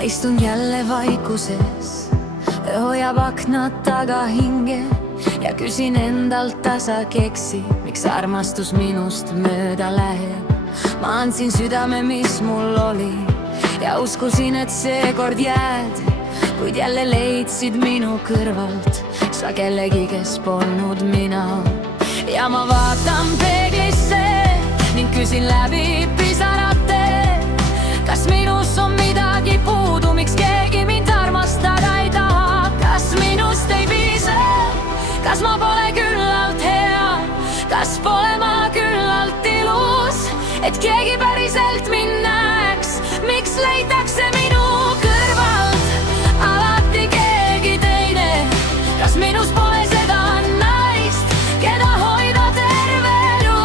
ma istun jälle vaikuses, hoiab aknad taga hinge ja küsin endalt tasa keksi, miks armastus minust mööda läheb. Ma andsin südame, mis mul oli ja uskusin, et seekord jääd, kuid jälle leidsid minu kõrvalt sa kellegi, kes polnud mina. Ja ma vaatan peeglisse ning küsin läbi pisarate, kas minus on midagi puudu, miks keegi mind armastada ei taha. Kas minust ei piisa, kas ma pole küllalt hea, kas pole ma küllalt ilus, et keegi päriselt mind näeks. Miks leitakse minu kõrvalt alati keegi teine, kas minus pole seda naist, keda hoida terve elu.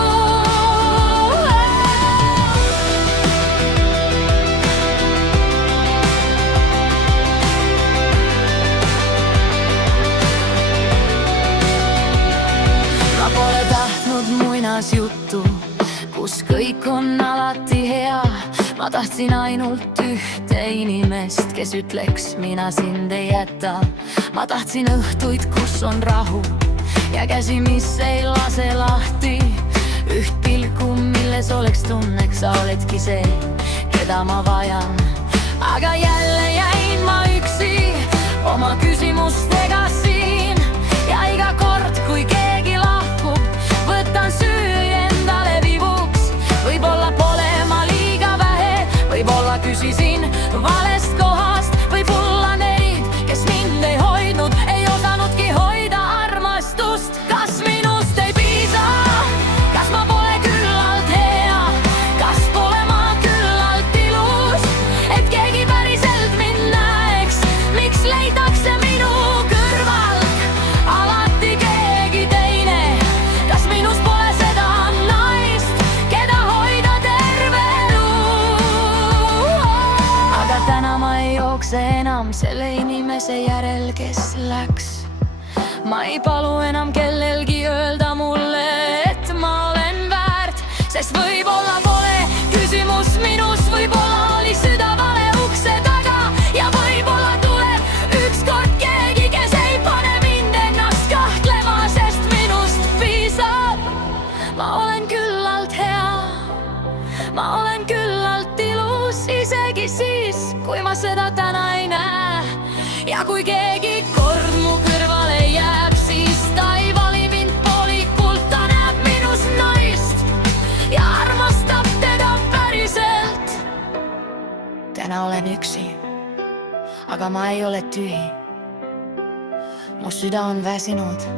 Ma pole tahtnud muinasjuttu, kus kõik on alati hea. Ma tahtsin ainult ühte inimest, kes ütleks, mina sind ei jäta. Ma tahtsin õhtuid, kus on rahu ja käsi, mis ei lase lahti. Üht pilku, milles oleks tunneks, sa oledki see, keda ma vajan. Aga jälle jäin ma üksi oma küsimustega siin ja iga kord, kui keegi lahkub, võtan süü endale vivuks. Võib-olla pole ma liiga vähe, võib-olla küsisin valest kohast, võib-olla neid, kes mind ei hoidnud, ei osanudki hoida armastust. Kas minust ei piisa, kas ma pole küllalt hea, kas pole ma küllalt ilus, et keegi päriselt mind näeks. Miks leitakse minu kõrvalt alati keegi teine, kas minus pole seda naist, keda hoida terve elu. Aga täna ma ei jookse enam selle inimese järel, kes läks. Ma ei palu enam kellelgi öelda mulle, et ma olen väärt, sest võib-olla pole küsimus minus, võib-olla oli süda vale ukse taga ja võib-olla tuleb ükskord keegi, kes ei pane mind ennast kahtlema, sest minust piisab. Ma olen küllalt hea, ma olen küllalt ilus, isegi siis, kui ma seda täna ei näe. Ja kui keegi kord mu kõrvale jääb, siis ta ei vali mind poolikult, ta näeb minus naist ja armastab teda päriselt. Täna olen üksi, aga ma ei ole tühi. Mu süda on väsinud,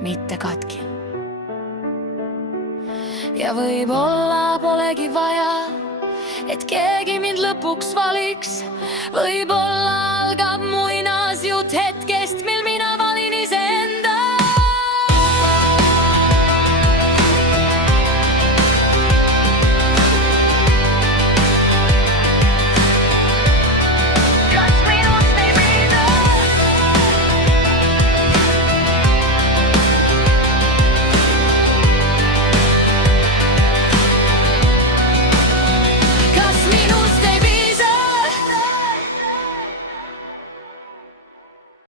mitte katki. Ja võib-olla polegi vaja, et keegi mind lõpuks valiks. Võib-olla algab muinasjutt hetke